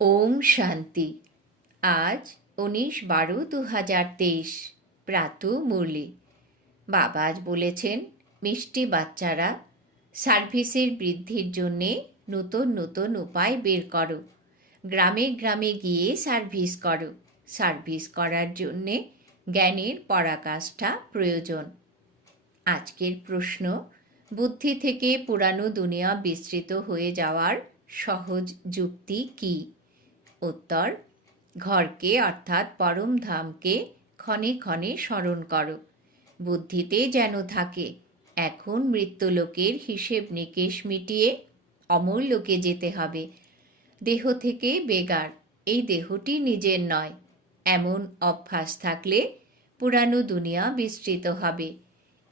ওম শান্তি। আজ উনিশ বারো দু হাজার তেইশ, প্রাতু মুরলি। বাবা আজ বলেছেন, মিষ্টি বাচ্চারা, সার্ভিসের বৃদ্ধির জন্যে নতুন নতুন উপায় বের করো। গ্রামে গ্রামে গিয়ে সার্ভিস করো। সার্ভিস করার জন্যে জ্ঞানের পরাকাষ্ঠা প্রয়োজন। আজকের প্রশ্ন, বুদ্ধি থেকে পুরানো দুনিয়া বিস্তৃত হয়ে যাওয়ার সহজ যুক্তি কী? উত্তর, ঘরকে অর্থাৎ পরম ধামকে ক্ষণে ক্ষণে স্মরণ করো। বুদ্ধিতে যেন থাকে, এখন মৃত্যুলোকের হিসেব নিকেশ মিটিয়ে অমর লোকে যেতে হবে। দেহ থেকে বেগার, এই দেহটি নিজের নয়। এমন অভ্যাস থাকলে পুরানো দুনিয়া বিস্তৃত হবে।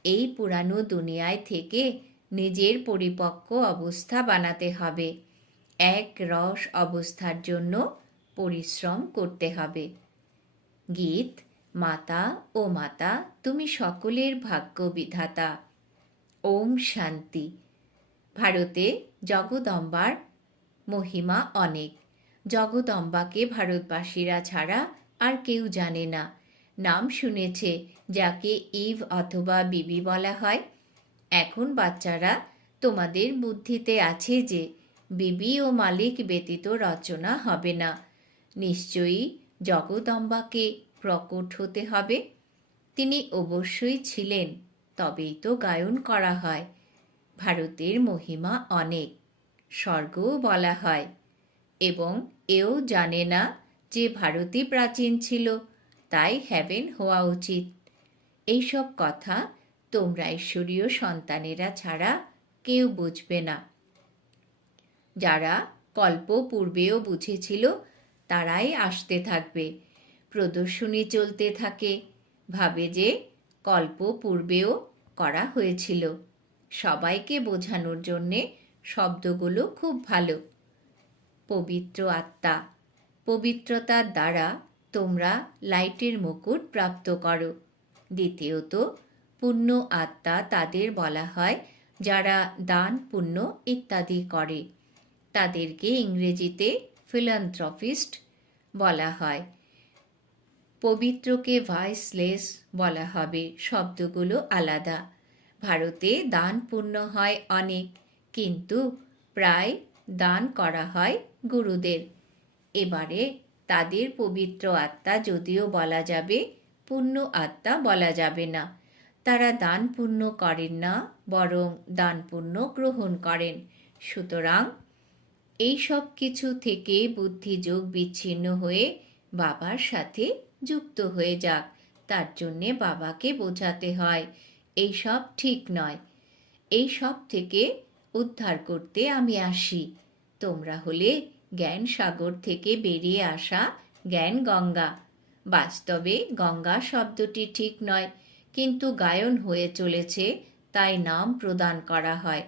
এই পুরানো দুনিয়ায় থেকে নিজের পরিপক্ক অবস্থা বানাতে হবে। এক রস অবস্থার জন্য পরিশ্রম করতে হবে। গীত, মাতা, ও মাতা, তুমি সকলের ভাগ্য বিধাতা ওম শান্তি। ভারতে জগদম্বার মহিমা অনেক। জগদম্বাকে ভারতবাসীরা ছাড়া আর কেউ জানে না। নাম শুনেছে, যাকে ইভ অথবা বিবি বলা হয়। এখন বাচ্চারা তোমাদের বুদ্ধিতে আছে যে বিবি ও মালিক ব্যতীত রচনা হবে না। নিশ্চয়ই জগদম্বাকে প্রকট হতে হবে। তিনি অবশ্যই ছিলেন, তবেই তো গায়ন করা হয়। ভারতের মহিমা অনেক স্বর্গও বলা হয়। এবং এও জানে না যে ভারতই প্রাচীন ছিল, তাই হ্যাভেন হওয়া উচিত। এইসব কথা তোমরা ঈশ্বরীয় সন্তানেরা ছাড়া কেউ বুঝবে না। যারা কল্প পূর্বেও বুঝেছিল, তারাই আসতে থাকবে, প্রদর্শনী চলতে থাকে, ভাবে যে কল্প পূর্বেও করা হয়েছিল। সবাইকে বোঝানোর জন্যে শব্দগুলো খুব ভালো। পবিত্র আত্মা, পবিত্রতার দ্বারা তোমরা লাইটের মুকুট প্রাপ্ত করো। দ্বিতীয়ত, পুণ্য আত্মা তাদের বলা হয়, যারা দান, পুণ্য ইত্যাদি করে। তাদেরকে ইংরেজিতে ফিলান্থ্রফিস্ট বলা হয়। পবিত্রকে ভাইসলেস বলা হবে। শব্দগুলো আলাদা। ভারতে দান পুণ্য হয় অনেক, কিন্তু প্রায় দান করা হয় গুরুদের। এবারে তাদের পবিত্র আত্মা যদিও বলা যাবে, পুণ্য আত্মা বলা যাবে না। তারা দান পুণ্য করেন না, বরং দান পুণ্য গ্রহণ করেন। সুতরাং এই সব কিছু থেকে বুদ্ধিযোগ বিচ্ছিন্ন হয়ে বাবার সাথে যুক্ত হয়ে যাক। তার জন্যে বাবাকে বোঝাতে হয়, এই সব ঠিক নয়। এই সব থেকে উদ্ধার করতে আমি আসি। তোমরা হলে জ্ঞান সাগর থেকে বেরিয়ে আসা জ্ঞান গঙ্গা। বাস্তবে গঙ্গা শব্দটি ঠিক নয়, কিন্তু গায়ন হয়ে চলেছে, তাই নাম প্রদান করা হয়।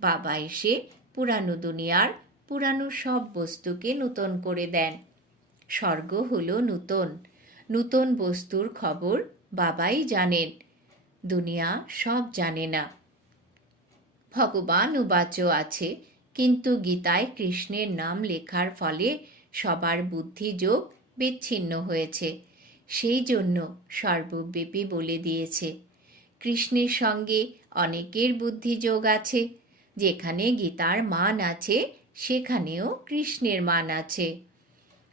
বাবা এসে পুরানো দুনিয়ার পুরানো সব বস্তুকে নূতন করে দেন। স্বর্গ হল নূতন। নূতন বস্তুর খবর বাবাই জানেন, দুনিয়া সব জানে না। ভগবান উবাচ আছে, কিন্তু গীতায় কৃষ্ণের নাম লেখার ফলে সবার বুদ্ধিযোগ বিচ্ছিন্ন হয়েছে। সেই জন্য সর্বব্যাপী বলে দিয়েছে, কৃষ্ণের সঙ্গে অনেকের বুদ্ধিযোগ আছে, যেখানে গীতার মান আছে সেখানেও কৃষ্ণের মান আছে।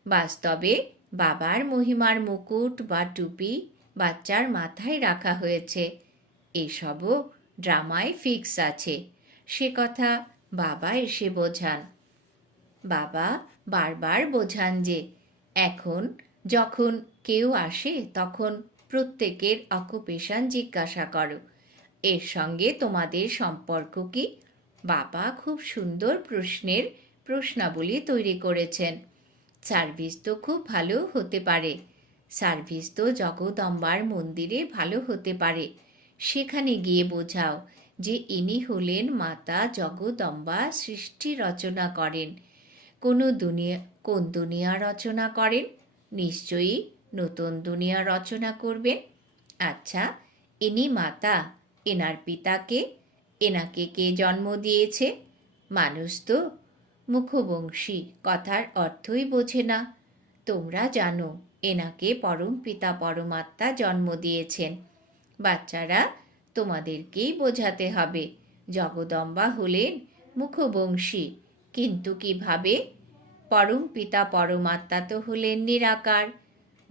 বাস্তবে বাবার মহিমার মুকুট বা টুপি বাচ্চার মাথায় রাখা হয়েছে। এসবও ড্রামায় ফিক্স আছে। সে কথা বাবা এসে বোঝান। বাবা বারবার বোঝান যে, এখন যখন কেউ আসে তখন প্রত্যেকের অকুপেশন জিজ্ঞাসা করো। এর সঙ্গে তোমাদের সম্পর্ক কি? বাবা খুব সুন্দর প্রশ্নের প্রশ্নাবলী তৈরি করেছেন। সার্ভিস তো খুব ভালো হতে পারে। সার্ভিস তো জগদম্বার মন্দিরে ভালো হতে পারে। সেখানে গিয়ে বোঝাও যে ইনি হলেন মাতা জগদম্বা সৃষ্টি রচনা করেন। কোনো দুনিয়া, কোন দুনিয়া রচনা করেন? নিশ্চয়ই নতুন দুনিয়া রচনা করবেন। আচ্ছা ইনি মাতা, এনার পিতাকে এনাকে কে জন্ম দিয়েছে? মানুষ তো মুখবংশী, কথার অর্থই বোঝে না। তোমরা জানো, এনাকে পরম পিতা, পরমাত্মা জন্ম দিয়েছেন। বাচ্চারা, তোমাদেরকেই বোঝাতে হবে। জগদম্বা হলেন মুখবংশী, কিন্তু কীভাবে? পরম পিতা, পরমাত্মা তো হলেন নিরাকার।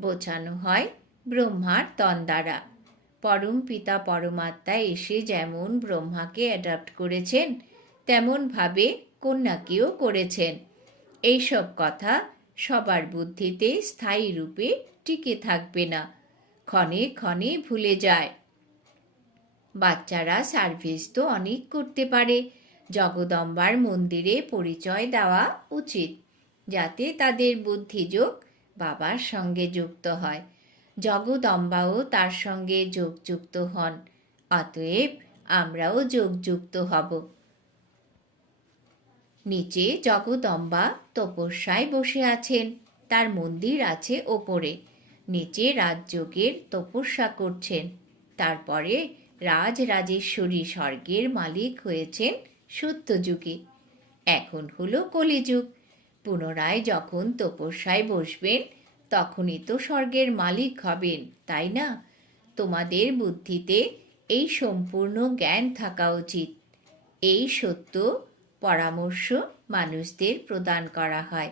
বোঝানো হয় ব্রহ্মার তন দ্বারা। পরম পিতা পরমাত্মা এসে যেমন ব্রহ্মাকে অ্যাডাপ্ট করেছেন, তেমনভাবে কন্যাকেও করেছেন। এইসব কথা সবার বুদ্ধিতে স্থায়ী রূপে টিকে থাকবে না, ক্ষণে ক্ষণে ভুলে যায়। বাচ্চারা সার্ভিস তো অনেক করতে পারে, জগদম্বার মন্দিরে পরিচয় দেওয়া উচিত, যাতে তাদের বুদ্ধিযোগ বাবার সঙ্গে যুক্ত হয়। জগদম্বাও তার সঙ্গে যোগযুক্ত হন, অতএব আমরাও যোগযুক্ত হব। নিচে জগদম্বা তপস্যায় বসে আছেন, তার মন্দির আছে ওপরে, নিচে রাজযোগের তপস্যা করছেন, তারপরে রাজ রাজেশ্বরী স্বর্গের মালিক হয়েছেন সত্যযুগে। এখন হলো কলিযুগ, পুনরায় যখন তপস্যায় বসবেন তখনই তো স্বর্গের মালিক হবেন, তাই না? তোমাদের বুদ্ধিতে এই সম্পূর্ণ জ্ঞান থাকা উচিত। এই সত্য পরামর্শ মানুষদের প্রদান করা হয়।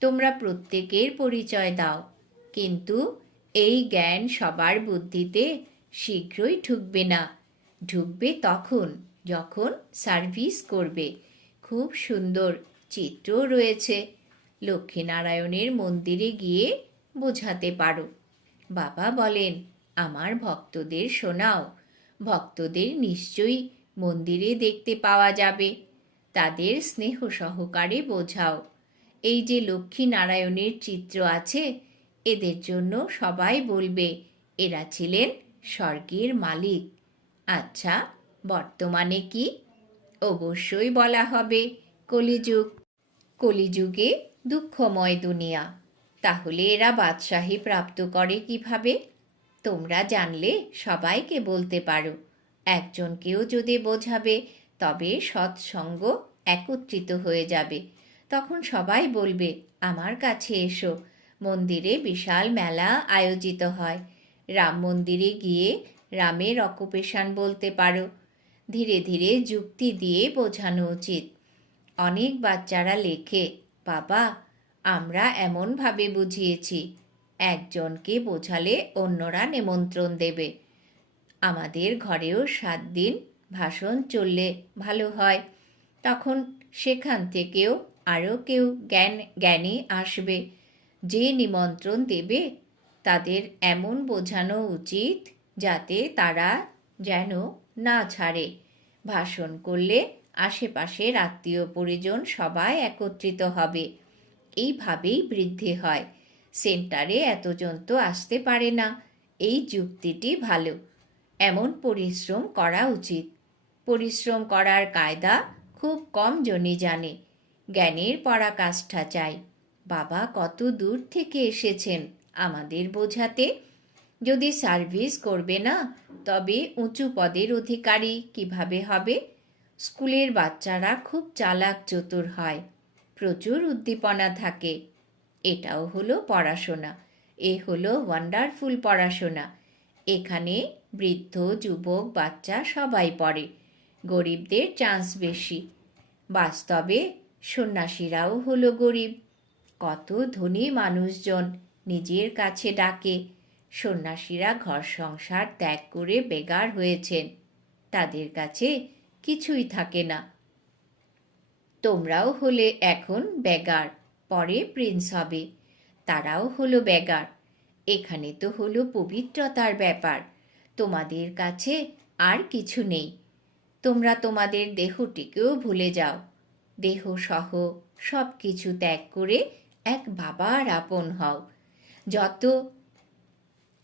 তোমরা প্রত্যেকের পরিচয় দাও, কিন্তু এই জ্ঞান সবার বুদ্ধিতে শীঘ্রই ঢুকবে না। ঢুকবে তখন, যখন সার্ভিস করবে। খুব সুন্দর চিত্র রয়েছে। লক্ষ্মীনারায়ণের মন্দিরে গিয়ে বোঝাতে পারো। বাবা বলেন, আমার ভক্তদের শোনাও। ভক্তদের নিশ্চয়ই মন্দিরে দেখতে পাওয়া যাবে। তাদের স্নেহ সহকারে বোঝাও। এই যে লক্ষ্মী নারায়ণের চিত্র আছে, এদের জন্য সবাই বলবে, এরা ছিলেন স্বর্গের মালিক। আচ্ছা বর্তমানে কি? অবশ্যই বলা হবে, কলিযুগ। কলিযুগে দুঃখময় দুনিয়া। তাহলে এরা বাদশাহী প্রাপ্ত করে কীভাবে? তোমরা জানলে সবাইকে বলতে পারো। একজনকেও যদি বোঝাবে, তবে সৎসঙ্গ একত্রিত হয়ে যাবে। তখন সবাই বলবে, আমার কাছে এসো। মন্দিরে বিশাল মেলা আয়োজিত হয়। রাম মন্দিরে গিয়ে রামের অকুপেশন বলতে পারো। ধীরে ধীরে যুক্তি দিয়ে বোঝানো উচিত। অনেক বাচ্চারা লেখে বাবা, আমরা এমনভাবে বুঝিয়েছি একজনকে বোঝালে অন্যরা নিমন্ত্রণ দেবে। আমাদের ঘরেও সাত দিন ভাষণ চললে ভালো হয়। তখন সেখান থেকেও আরও কেউ জ্ঞান, জ্ঞানী আসবে। যে নিমন্ত্রণ দেবে, তাদের এমন বোঝানো উচিত যাতে তারা যেন না ছাড়ে। ভাষণ করলে আশেপাশের আত্মীয় পরিজন সবাই একত্রিত হবে। এইভাবেই বৃদ্ধি হয়। সেন্টারে এতজন তো আসতে পারে না। এই যুক্তিটি ভালো। এমন পরিশ্রম করা উচিত। পরিশ্রম করার কায়দা খুব কম জনই জানে। জ্ঞানের পরাকাষ্ঠা চাই। বাবা কত দূর থেকে এসেছেন আমাদের বোঝাতে। যদি সার্ভিস করবে না, তবে উঁচু পদের অধিকারী কীভাবে হবে? স্কুলের বাচ্চারা খুব চালাক চতুর হয়। প্রচুর উদ্দীপনা থাকে। এটাও হলো পড়াশোনা। এ হলো ওয়ান্ডারফুল পড়াশোনা। এখানে বৃদ্ধ, যুবক, বাচ্চা সবাই পড়ে। গরিবদের চান্স বেশি। বাস্তবে সন্ন্যাসীরাও হলো গরিব। কত ধনী মানুষজন নিজের কাছে ডাকে। সন্ন্যাসীরা ঘর সংসার ত্যাগ করে বেগার হয়েছেন। তাদের কাছে কিছুই থাকে না। তোমরাও হলে এখন বেগার, পরে প্রিন্স হবে। তারাও হলো বেগার। এখানে তো হলো পবিত্রতার ব্যাপার। তোমাদের কাছে আর কিছু নেই। তোমরা তোমাদের দেহটিকেও ভুলে যাও। দেহ সহ সব কিছু ত্যাগ করে এক বাবার আপন হও। যত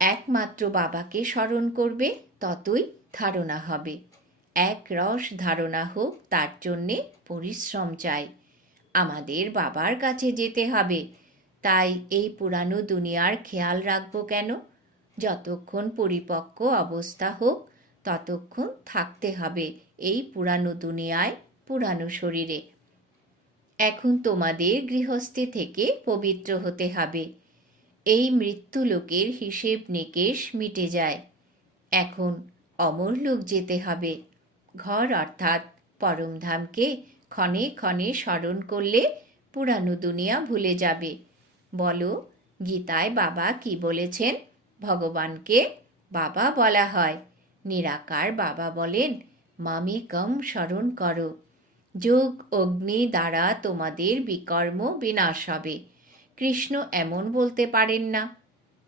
একমাত্র বাবাকে স্মরণ করবে, ততই ধারণা হবে। এক রস ধারণা হোক, তার জন্যে পরিশ্রম চাই। আমাদের বাবার কাছে যেতে হবে। তাই এই পুরানো দুনিয়ার খেয়াল রাখব কেন? যতক্ষণ পরিপক্ক অবস্থা হোক, ততক্ষণ থাকতে হবে এই পুরানো দুনিয়ায়, পুরানো শরীরে। এখন তোমাদের গৃহস্থে থেকে পবিত্র হতে হবে। এই মৃত্যু লোকের হিসেব নিকেশ মিটে যায়। এখন অমর লোক যেতে হবে। ঘর অর্থাৎ পরমধামকে ক্ষণে ক্ষণে স্মরণ করলে পুরানো দুনিয়া ভুলে যাবে। বলো, গীতায় বাবা কি বলেছেন? ভগবানকে বাবা বলা হয়। নিরাকার বাবা বলেন, মামি কম স্মরণ করো। যোগ অগ্নি দ্বারা তোমাদের বিকর্ম বিনাশ হবে। কৃষ্ণ এমন বলতে পারেন না।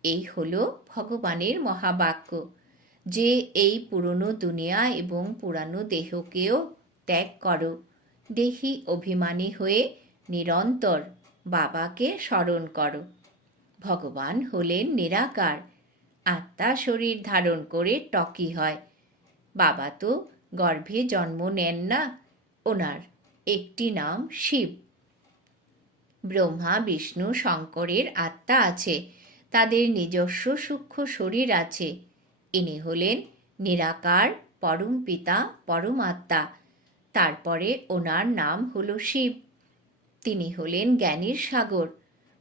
এই হলো ভগবানের মহাবাক্য। যে এই পুরনো দুনিয়া এবং পুরানো দেহকেও ত্যাগ করো। দেহি অভিমানী হয়ে নিরন্তর বাবাকে স্মরণ করো। ভগবান হলেন নিরাকার, আত্মা শরীর ধারণ করে টকি হয়। বাবা তো গর্ভে জন্ম নেন না, ওনার একটি নাম শিব। ব্রহ্মা, বিষ্ণু, শঙ্করের আত্মা আছে, তাদের নিজস্ব সূক্ষ্ম শরীর আছে। ইনি হলেন নিরাকার, পরম পিতা পরমাত্মা তারপরে ওনার নাম হল শিব। তিনি হলেন জ্ঞানীর সাগর।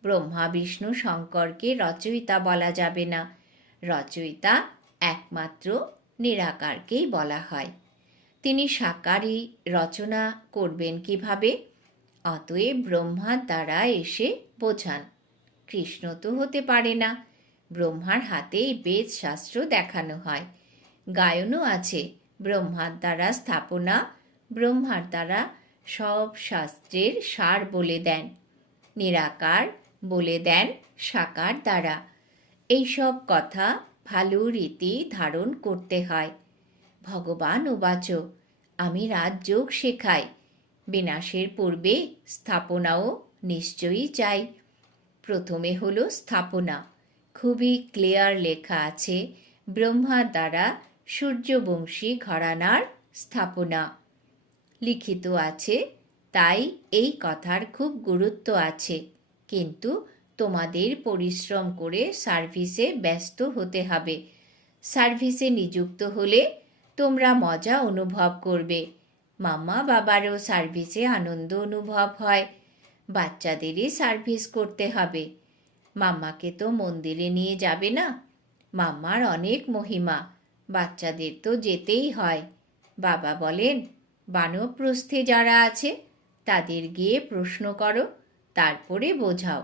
ব্রহ্মা, বিষ্ণু, শঙ্করকে রচয়িতা বলা যাবে না। রচয়িতা একমাত্র নিরাকারকেই বলা হয়। তিনি সাকারই রচনা করবেন কীভাবে? অতএব ব্রহ্মার দ্বারা এসে বোঝান। কৃষ্ণ তো হতে পারে না। ব্রহ্মার হাতেই বেদ শাস্ত্র দেখানো হয়। গায়নও আছে। ব্রহ্মার দ্বারা স্থাপনা, ব্রহ্মার দ্বারা সব শাস্ত্রের সার বলে দেন, নিরাকার বলে দেন সাকার দ্বারা। এইসব কথা ভালো রীতি ধারণ করতে হয়। ভগবান উবাচ আমি রাজযোগ শেখাই। বিনাশের পূর্বে স্থাপনাও নিশ্চয়ই চাই। প্রথমে হলো স্থাপনা। খুবই ক্লিয়ার লেখা আছে ব্রহ্মার দ্বারা সূর্যবংশী ঘরানার স্থাপনা। লিখিত আছে, তাই এই কথার খুব গুরুত্ব আছে, কিন্তু তোমাদের পরিশ্রম করে সার্ভিসে ব্যস্ত হতে হবে। সার্ভিসে নিযুক্ত হলে তোমরা মজা অনুভব করবে। মামা বাবারও সার্ভিসে আনন্দ অনুভব হয়। বাচ্চাদেরই সার্ভিস করতে হবে। মাম্মাকে তো মন্দিরে নিয়ে যাবে না। মাম্মার অনেক মহিমা, বাচ্চাদের তো যেতেই হয়। বাবা বলেন, বানপ্রস্থে যারা আছে, তাদের গিয়ে প্রশ্ন করো, তারপরে বোঝাও।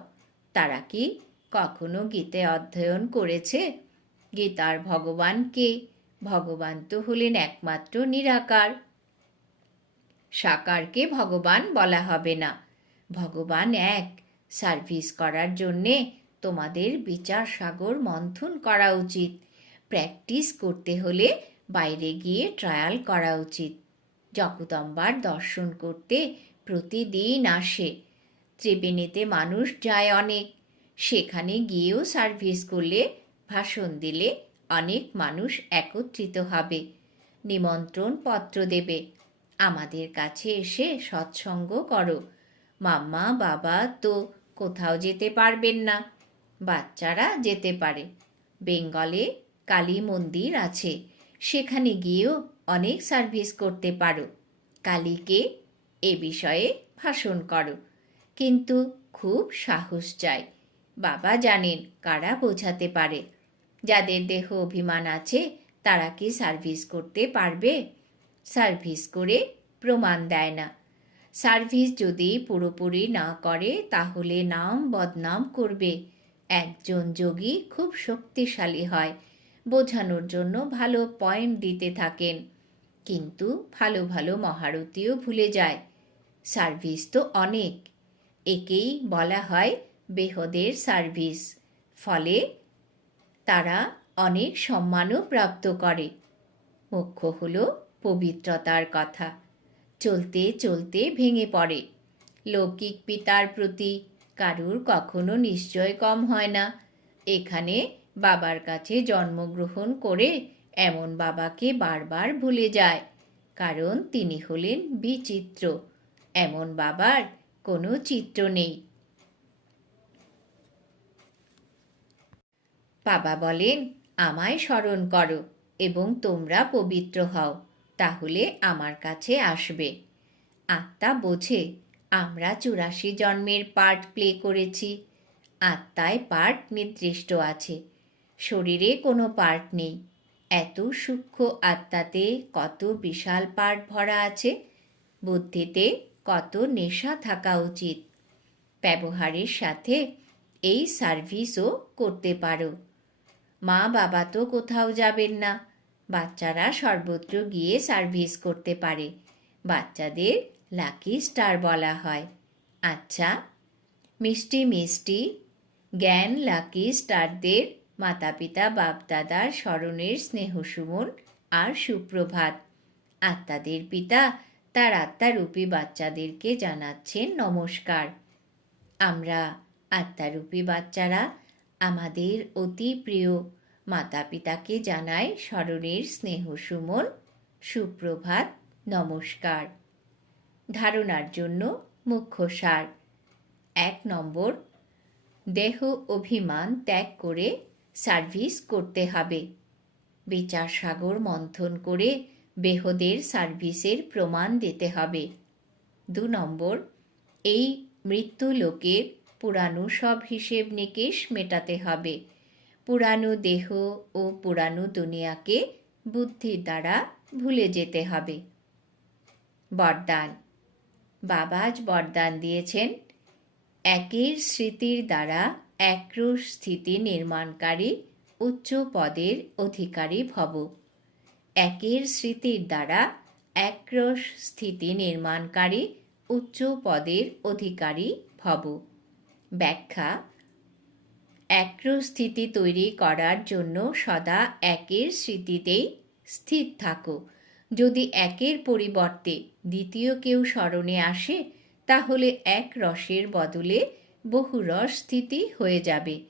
তারা কি কখনো গীতে অধ্যয়ন করেছে? গীতার ভগবানকে ভগবান তো হলেন একমাত্র নিরাকার। সাকারকে ভগবান বলা হবে না। ভগবান এক, সার্ভিস করার জন্যে তোমাদের বিচার সাগর মন্থন করা উচিত। প্র্যাকটিস করতে হলে বাইরে গিয়ে ট্রায়াল করা উচিত। জগদম্বার দর্শন করতে প্রতিদিন আসে। ত্রিবেণীতে মানুষ যায় অনেক। সেখানে গিয়েও সার্ভিস করলে, ভাষণ দিলে অনেক মানুষ একত্রিত হবে। নিমন্ত্রণ পত্র দেবে। আমাদের কাছে এসে সৎসঙ্গ করো। মাম্মা, বাবা তো কোথাও যেতে পারবেন না। বাচ্চারা যেতে পারে। বেঙ্গলে কালী মন্দির আছে। সেখানে গিয়েও অনেক সার্ভিস করতে পারো। কালীকে এ বিষয়ে ভাষণ করো। কিন্তু খুব সাহস চাই। বাবা জানেন কারা বোঝাতে পারে। যাদের দেহ অভিমান আছে, তারা কি সার্ভিস করতে পারবে? সার্ভিস করে প্রমাণ দেয় না। সার্ভিস যদি পুরোপুরি না করে, তাহলে নাম বদনাম করবে। একজন যোগী খুব শক্তিশালী হয়, বোঝানোর জন্য ভালো পয়েন্ট দিতে থাকেন। কিন্তু ভালো ভালো মহারতীও ভুলে যায়। সার্ভিস তো অনেক। একেই বলা হয় বেহদের সার্ভিস ফলে তারা অনেক সম্মানও প্রাপ্ত করে। মুখ্য হল পবিত্রতার কথা। চলতে চলতে ভেঙে পড়ে। লৌকিক পিতার প্রতি কারুর কখনো নিশ্চয় কম হয় না। এখানে বাবার কাছে জন্মগ্রহণ করে এমন বাবাকে বারবার ভুলে যায়, কারণ তিনি হলেন বিচিত্র। এমন বাবার কোনো চিত্র নেই। বাবা বলেন, আমায় স্মরণ করো এবং তোমরা পবিত্র হও, তাহলে আমার কাছে আসবে। আত্মা বোঝে আমরা চুরাশি জন্মের পার্ট প্লে করেছি। আত্মায় পার্ট নির্দিষ্ট আছে। শরীরে কোনো পার্ট নেই। এত সূক্ষ্ম আত্মাতে কত বিশাল পার্ট ভরা আছে। বুদ্ধিতে কত নেশা থাকা উচিত। ব্যবহারের সাথে এই সার্ভিসও করতে পারো। মা বাবা তো কোথাও যাবেন না। বাচ্চারা সর্বত্র গিয়ে সার্ভিস করতে পারে। বাচ্চাদের লাকি স্টার বলা হয়। আচ্ছা মিষ্টি মিষ্টি, জ্ঞান লাকি স্টারদের মাতা পিতা বাপদাদার স্মরণের স্নেহসুমন আর সুপ্রভাত। আত্মাদের পিতা তার আত্মারূপী বাচ্চাদেরকে জানাচ্ছেন নমস্কার। আমরা আত্মারূপী বাচ্চারা আমাদের অতি প্রিয় মাতা পিতাকে জানাই স্মরণের স্নেহ সুমন, সুপ্রভাত, নমস্কার। ধারণার জন্য মুখ্য সার। এক নম্বর, দেহ অভিমান ত্যাগ করে সার্ভিস করতে হবে। বিচার সাগর মন্থন করে বেহদের সার্ভিসের প্রমাণ দিতে হবে। দু নম্বর, এই মৃত্যু লোকের পুরানো সব হিসেব নিকেশ মেটাতে হবে। পুরানো দেহ ও পুরানো দুনিয়াকে বুদ্ধির দ্বারা ভুলে যেতে হবে। বরদান বাবা আজ বরদান দিয়েছেন। একের স্মৃতির দ্বারা একরস স্থিতি নির্মাণকারী উচ্চ পদের অধিকারী ভব। একের স্মৃতির দ্বারা একরস স্থিতি নির্মাণকারী উচ্চ পদের অধিকারী ভব। ব্যাখ্যা একরস স্থিতি তৈরি করার জন্য সদা একের স্মৃতিতেই স্থির থাকো। যদি একের পরিবর্তে দ্বিতীয় কেউ স্মরণে আসে, তাহলে এক রসের বদলে বহু রস স্থিতি হয়ে যাবে।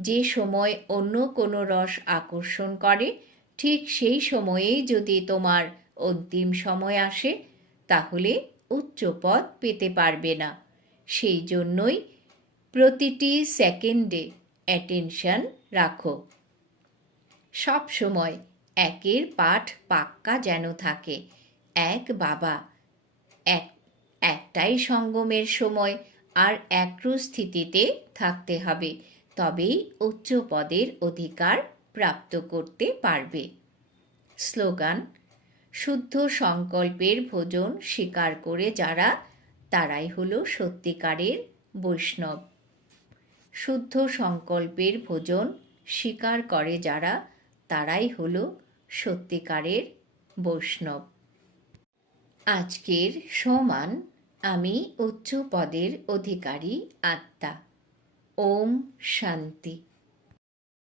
যে সময় অন্য কোনো রস আকর্ষণ করে, ঠিক সেই সময়েই যদি তোমার অন্তিম সময় আসে, তাহলে উচ্চ পদ পেতে পারবে না। সেই জন্যই প্রতিটি সেকেন্ডে অ্যাটেনশন রাখো। সব সময় একের পাঠ পাক্কা যেন থাকে। এক বাবা, এক, একটাই সঙ্গমের সময় আর একরু স্থিতিতে থাকতে হবে, তবেই উচ্চ পদের অধিকার প্রাপ্ত করতে পারবে। স্লোগান, শুদ্ধ সংকল্পের ভোজন স্বীকার করে যারা, তারাই হলো সত্যিকারের বৈষ্ণব। শুদ্ধ সংকল্পের ভোজন স্বীকার করে যারা, তারাই হলো সত্যিকারের বৈষ্ণব। আজকের সমান আমি উচ্চ পদের অধিকারী আত্মা। ওম শান্তি।